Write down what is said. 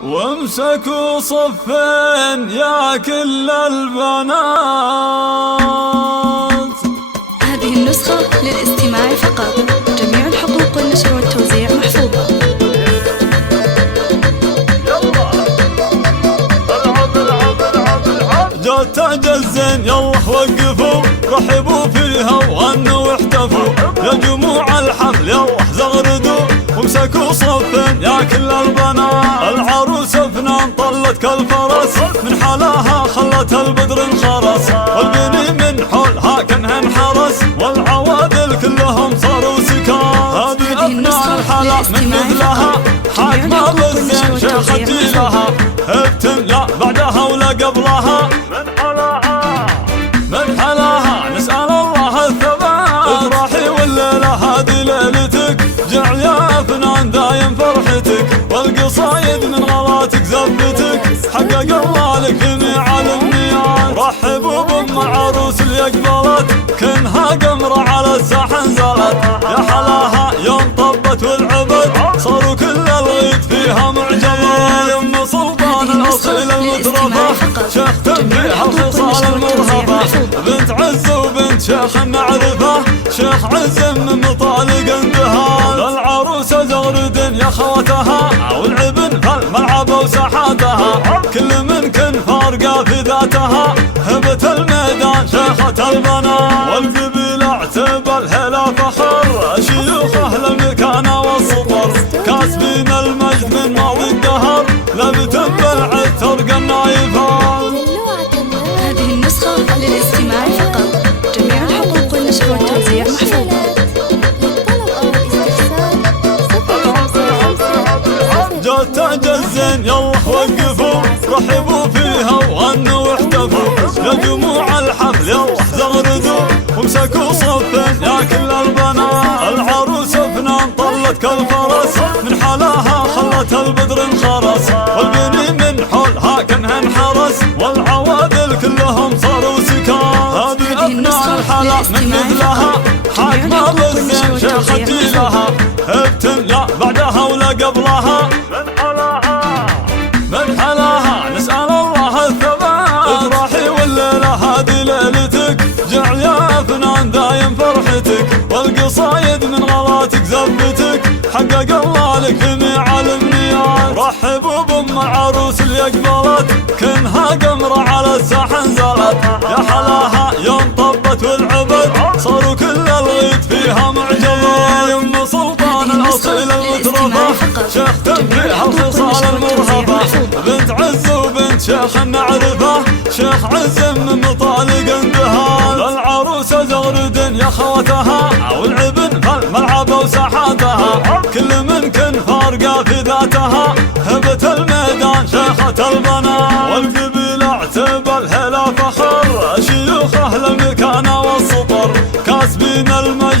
وامسكوا صفين يا كل البنات. هذه النسخة للاستماع فقط، جميع الحقوق والنشر والتوزيع محفوظة. جات تاج الزين يلا وقفوا، رحبوا فيها وغنوا واحتفوا، يا جموع الحفل يلا زغردوا، وامسكوا صفين يا كل البنات. العروس فنان طلت كالفرس، من حلاها خلت البدر انخرس، والبني من حولها كانها انحرس، والعوادل كلهم صاروا سكات. هذه ابناء الحلا من مثلها، حاكمة بالزين شيخة جيلها، ابتم لا بعدها ولا قبلها، من حلاها نسأل الله الثبات. افرحي والليلة هذه ليلتك، جعل يا فنان دايم فرحتك، والقصايد من غلاتك زفتك، حقق الله لك جميع الامنيات. رحبوا بام عروس اللي قبلت، كنها قمرة على الساحة نزلت، يا حلاها يوم طبت والعبد، صاروا كل الغيد فيها معجبات. يم سلطان الاصيل المترفة، شيخ تنبيها الخصال المرهفة، بنت عز وبنت شيخ المعرفة، شيخ عز من مطالق اندهال. العروسة زغرد يا خوتها، والعبن فالملعب وساحاتها، كل من كن فارقة في ذاتها، هبت الميدان شيخة البنات. والقبيل اعتب الهلا فخر، شيوخه المكانة والسطر، كاسبين المجد من ماضي الدهر، لبت بالعتر النايفات. هذه النسخة للاستماع فقط، جميع الحقوق والنشر والتوزيع محفوظة. جات تاج الزين يلا وقفوا، رحبوا فيها وغنوا واحتفوا، يا جموع الحفل يلا زغردوا، وامسكوا صفين يا كل البنات. العروس فنان طلت كالفرس، من حلاها خلت البدر انخرس، والبني من حولها كانها انحرس، والعوادل كلهم صاروا سكات. هذه ابناء الحلا من مثلها، حاكمة بالزين شيخة جيلها، ابتم لا بعدها ولا قبلها، من حلاها نسأل الله الثبات. افرحي والليلة هذه ليلتك، جعل يا فنان دايم فرحتك، والقصايد من غلاتك زفتك، حقق الله لك جميع الامنيات. رحبوا بام عروس اللي قبلت، كنها قمرة على الساحة نزلت، يا حلاها يوم طبت والعبد، صاروا كل الغيد فيها معجبات. يم سلطان الاصيل المترفة، شيخ تنبيها الخصال المرهفة، بنت عز وبنت شيخ المعرفة، شيخ عز من مطالق اندهال. العروسة زغرد يا خوتها، والعبن فالملعب وساحاتها، كل من كن فارقة في ذاتها، هبت الميدان شيخة البنات. والقبيل اعتب الهلا فخر، شيوخه المكانة والسطر، كاسبين المجد